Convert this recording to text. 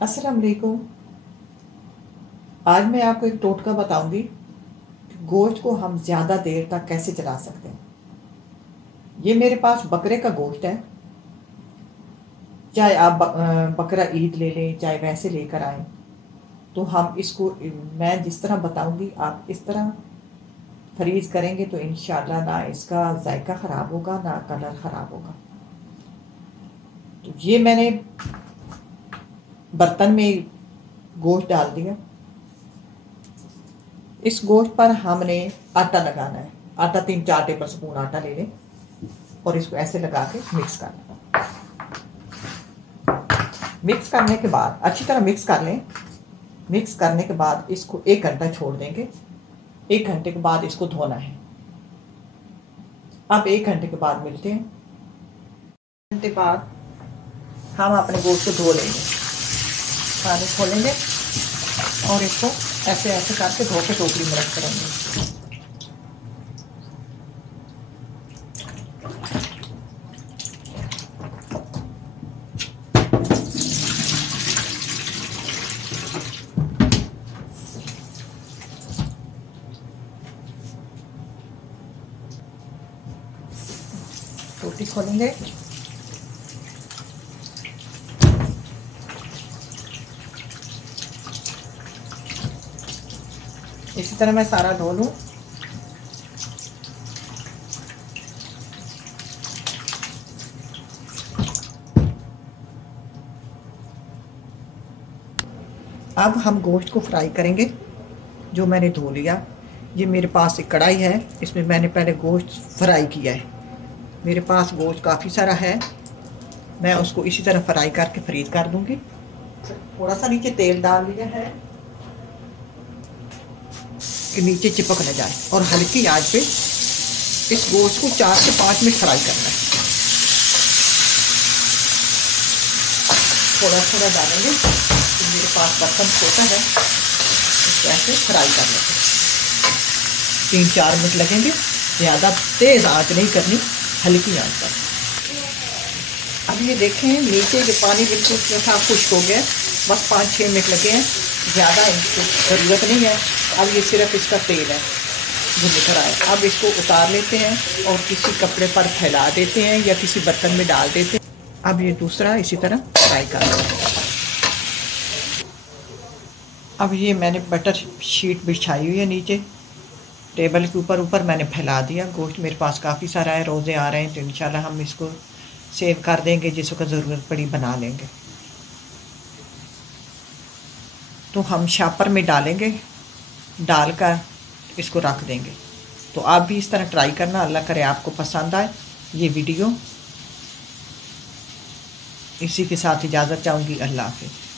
अस्सलाम वालेकुम। आज मैं आपको एक टोटका बताऊंगी कि गोश्त को हम ज़्यादा देर तक कैसे चला सकते हैं। ये मेरे पास बकरे का गोश्त है। चाहे आप बकरा ईद ले लें, चाहे वैसे लेकर आएं, तो हम इसको मैं जिस तरह बताऊंगी आप इस तरह फ्रीज करेंगे तो इंशाल्लाह ना इसका जायका ख़राब होगा ना कलर ख़राब होगा। तो ये मैंने बर्तन में गोश्त डाल दिया। इस गोश्त पर हमने आटा लगाना है। आटा 3-4 टेबल स्पून आटा ले लें और इसको ऐसे लगा के मिक्स करना है। मिक्स करने के बाद अच्छी तरह मिक्स कर लें। मिक्स करने के बाद इसको 1 घंटा छोड़ देंगे। 1 घंटे के बाद इसको धोना है। अब 1 घंटे के बाद मिलते हैं। 1 घंटे बाद हम अपने गोश्त को धो लेंगे। पानी खोलेंगे और इसको ऐसे ऐसे करके धो के टोकरी में रख करेंगे। टोकरी खोलेंगे, इसी तरह मैं सारा धो लूं। अब हम गोश्त को फ्राई करेंगे जो मैंने धो लिया। ये मेरे पास एक कढ़ाई है, इसमें मैंने पहले गोश्त फ्राई किया है। मेरे पास गोश्त काफ़ी सारा है, मैं उसको इसी तरह फ्राई करके फ्रीज कर दूंगी। थोड़ा सा नीचे तेल डाल दिया है कि नीचे चिपक न जाए और हल्की आंच पे इस गोश्त को 4 से 5 मिनट फ्राई करना है। थोड़ा थोड़ा डालेंगे। तो मेरे पास बर्तन छोटा है, इसको ऐसे फ्राई कर लेते हैं। 3-4 मिनट लगेंगे, ज़्यादा तेज़ आंच नहीं करनी, हल्की आंच पर। अब ये देखें नीचे के पानी बिल्कुल खुश्क हो गया, बस 5-6 मिनट लगे हैं, ज़्यादा इसको ज़रूरत नहीं है। अब ये सिर्फ इसका तेल है जो निकल आए। अब इसको उतार लेते हैं और किसी कपड़े पर फैला देते हैं या किसी बर्तन में डाल देते हैं। अब ये दूसरा इसी तरह फ्राई कर लेते हैं। अब ये मैंने बटर शीट बिछाई हुई है नीचे टेबल के ऊपर मैंने फैला दिया। गोश्त मेरे पास काफ़ी सारा है, रोज़े आ रहे हैं तो इंशाल्लाह हम इसको सेव कर देंगे, जिस वक्त ज़रूरत पड़ी बना लेंगे। तो हम शापर में डालेंगे, डालकर इसको रख देंगे। तो आप भी इस तरह ट्राई करना। अल्लाह करे आपको पसंद आए ये वीडियो। इसी के साथ इजाज़त चाहूँगी। अल्लाह हाफ़िज़।